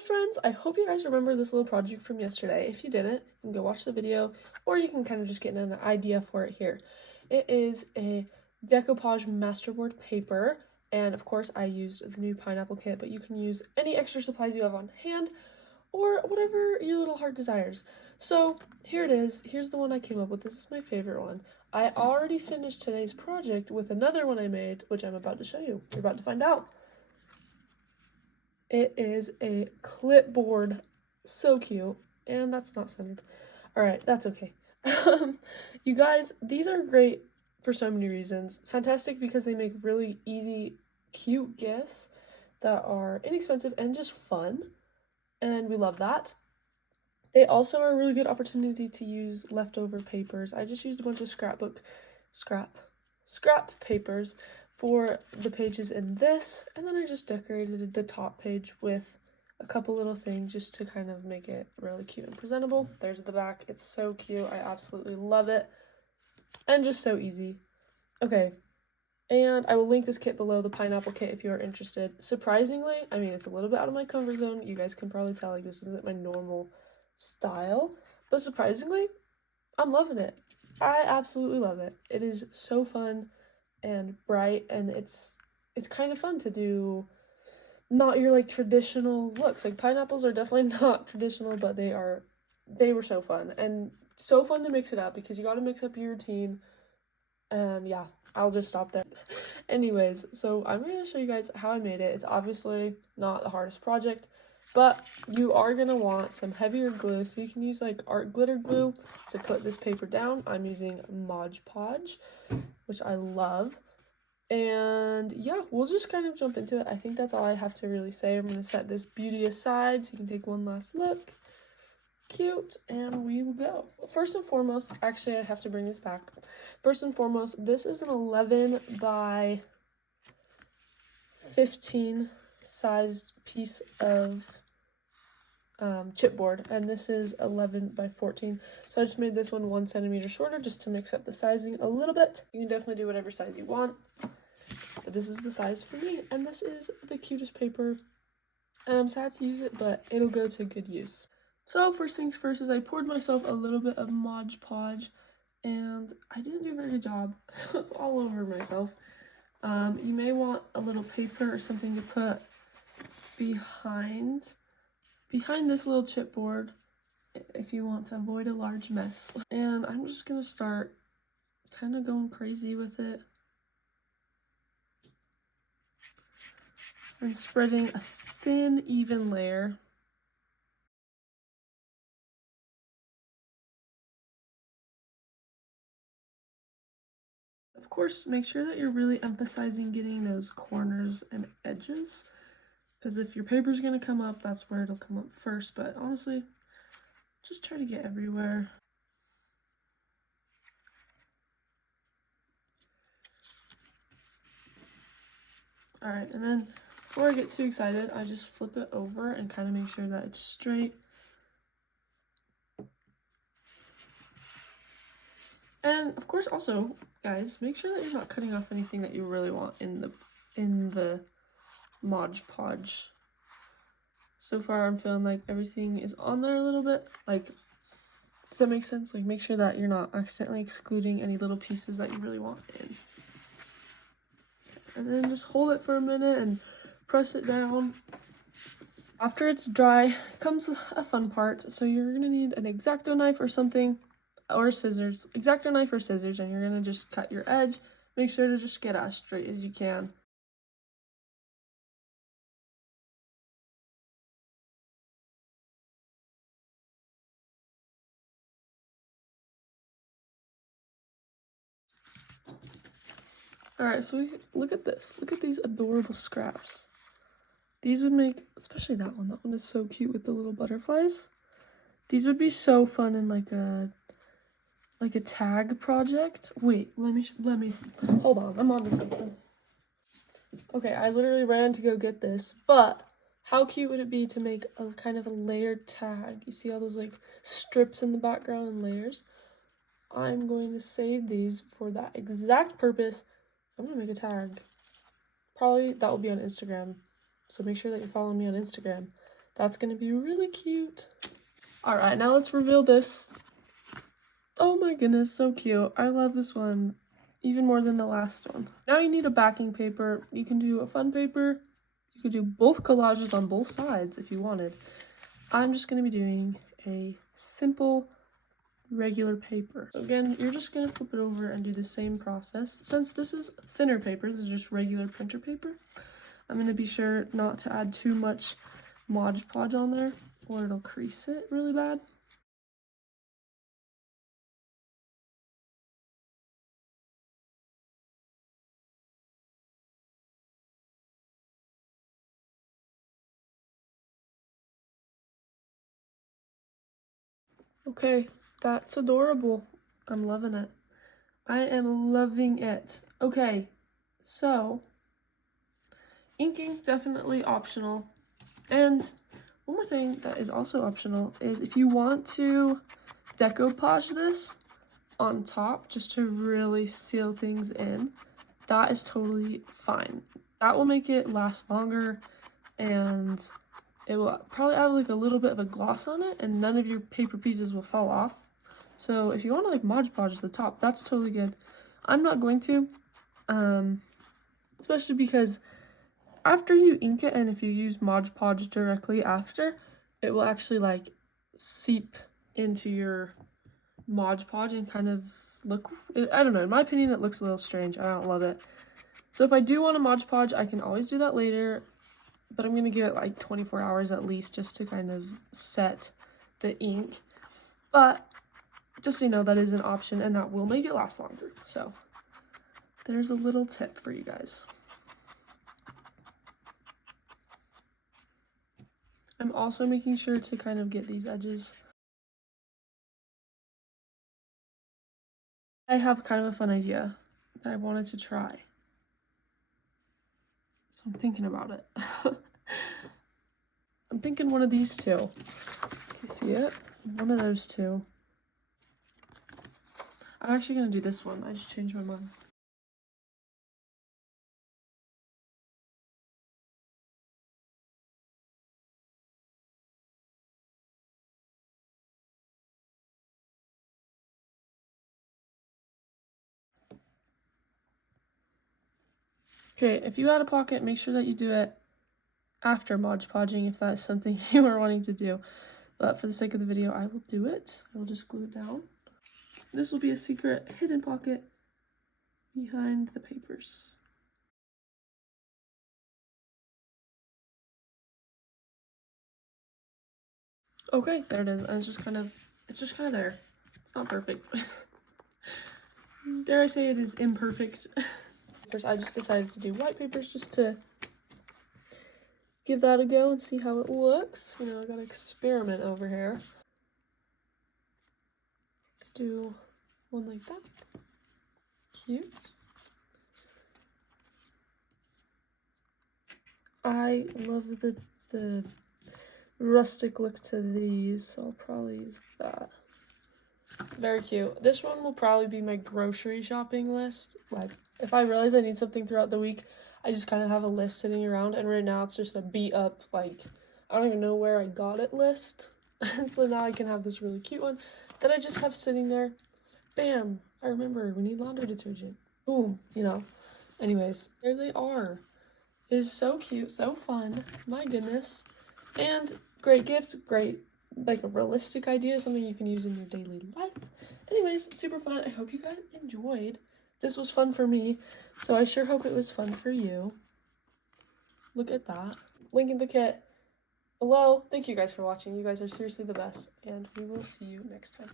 friends, I hope you guys remember this little project from yesterday. If you didn't, you can go watch the video, or you can kind of just get an idea for it here. It is a Decoupage Masterboard paper, and of course I used the new pineapple kit, but you can use any extra supplies you have on hand, or whatever your little heart desires. So here it is. Here's the one I came up with. This is my favorite one. I already finished today's project with another one I made, which I'm about to show you. You're about to find out. It is a clipboard. So cute. And that's not centered. Alright, that's okay. You guys, these are great for so many reasons. Fantastic because they make really easy, cute gifts that are inexpensive and just fun. And we love that. They also are a really good opportunity to use leftover papers. I just used a bunch of scrap papers for the pages in this, and then I just decorated the top page with a couple little things just to kind of make it really cute and presentable. There's the back. It's so cute. I absolutely love it. And just so easy. Okay. And I will link this kit below, the pineapple kit, if you are interested. Surprisingly, I mean, it's a little bit out of my comfort zone. You guys can probably tell, like, this isn't my normal style. But surprisingly, I'm loving it. I absolutely love it. It is so fun and bright, and it's kind of fun to do not your like traditional looks. Like pineapples are definitely not traditional, but they were so fun, and so fun to mix it up because you got to mix up your routine. And yeah, I'll just stop there. Anyways, so I'm going to show you guys how I made it. It's obviously not the hardest project, but you are going to want some heavier glue, so you can use like art glitter glue to put this paper down. I'm using Mod Podge, which I love. And yeah, we'll just kind of jump into it. I think that's all I have to really say. I'm going to set this beauty aside so you can take one last look. Cute, and we will go. First and foremost, actually I have to bring this back. First and foremost, this is an 11 by 15 sized piece of chipboard, and this is 11 by 14. So I just made this one 1 centimeter shorter just to mix up the sizing a little bit. You can definitely do whatever size you want, but this is the size for me, and this is the cutest paper, and I'm sad to use it, but it'll go to good use. So first things first is I poured myself a little bit of Mod Podge, and I didn't do a very good job, so it's all over myself. You may want a little paper or something to put behind this little chipboard if you want to avoid a large mess. And I'm just gonna start kind of going crazy with it and spreading a thin, even layer. Of course, make sure that you're really emphasizing getting those corners and edges, because if your paper's going to come up, that's where it'll come up first, but honestly, just try to get everywhere. Alright, and then before I get too excited, I just flip it over and kind of make sure that it's straight. And of course, also, guys, make sure that you're not cutting off anything that you really want in the Mod Podge. So far, I'm feeling like everything is on there a little bit. Like, does that make sense? Like, make sure that you're not accidentally excluding any little pieces that you really want in. And then just hold it for a minute and press it down. After it's dry, comes a fun part. So you're gonna need an X-Acto knife or something, or scissors. X-Acto knife or scissors, and you're gonna just cut your edge. Make sure to just get as straight as you can. Alright, so look at this. Look at these adorable scraps. These would make, especially that one. That one is so cute with the little butterflies. These would be so fun in like a tag project. Wait, let me, hold on, I'm onto something. Okay, I literally ran to go get this, but how cute would it be to make a kind of a layered tag? You see all those like strips in the background and layers? I'm going to save these for that exact purpose. I'm gonna make a tag. Probably that will be on Instagram, so make sure that you're following me on Instagram. That's going to be really cute. Alright, now let's reveal this. Oh my goodness, so cute. I love this one even more than the last one. Now you need a backing paper. You can do a fun paper. You could do both collages on both sides if you wanted. I'm just going to be doing a simple regular paper. So again, you're just going to flip it over and do the same process. Since this is thinner paper, this is just regular printer paper, I'm going to be sure not to add too much Mod Podge on there or it'll crease it really bad. Okay, that's adorable. I'm loving it. I am loving it. Okay, so inking, definitely optional. And one more thing that is also optional is if you want to decoupage this on top just to really seal things in, that is totally fine. That will make it last longer and it will probably add like a little bit of a gloss on it and none of your paper pieces will fall off. So if you want to like Mod Podge the top, that's totally good. I'm not going to, especially because after you ink it and if you use Mod Podge directly after, it will actually like seep into your Mod Podge and kind of look, I don't know, in my opinion it looks a little strange. I don't love it. So if I do want a Mod Podge, I can always do that later, but I'm going to give it like 24 hours at least just to kind of set the ink. But just so you know, that is an option and that will make it last longer. So there's a little tip for you guys. I'm also making sure to kind of get these edges. I have kind of a fun idea that I wanted to try. So I'm thinking about it. I'm thinking one of these two. You see it? One of those two. I'm actually going to do this one. I just changed my mind. Okay, if you add a pocket, make sure that you do it after Mod Podging if that's something you are wanting to do. But for the sake of the video, I will do it. I will just glue it down. This will be a secret hidden pocket behind the papers. Okay, there it is. And it's just kind of there. It's not perfect. Dare I say it is imperfect. I just decided to do white papers just to give that a go and see how it looks. You know, I gotta experiment over here. Do one like that. Cute. I love the rustic look to these, so I'll probably use that. Very cute. This one will probably be my grocery shopping list. Like, if I realize I need something throughout the week, I just kind of have a list sitting around, and right now it's just a beat up, like, I don't even know where I got it list. So now I can have this really cute one that I just have sitting there. Bam! I remember, we need laundry detergent. Boom, you know. Anyways, there they are. It is so cute, so fun. My goodness. And great gift, great, like a realistic idea, something you can use in your daily life. Anyways, super fun. I hope you guys enjoyed. This was fun for me, so I sure hope it was fun for you. Look at that. Link in the kit below. Thank you guys for watching. You guys are seriously the best, and we will see you next time.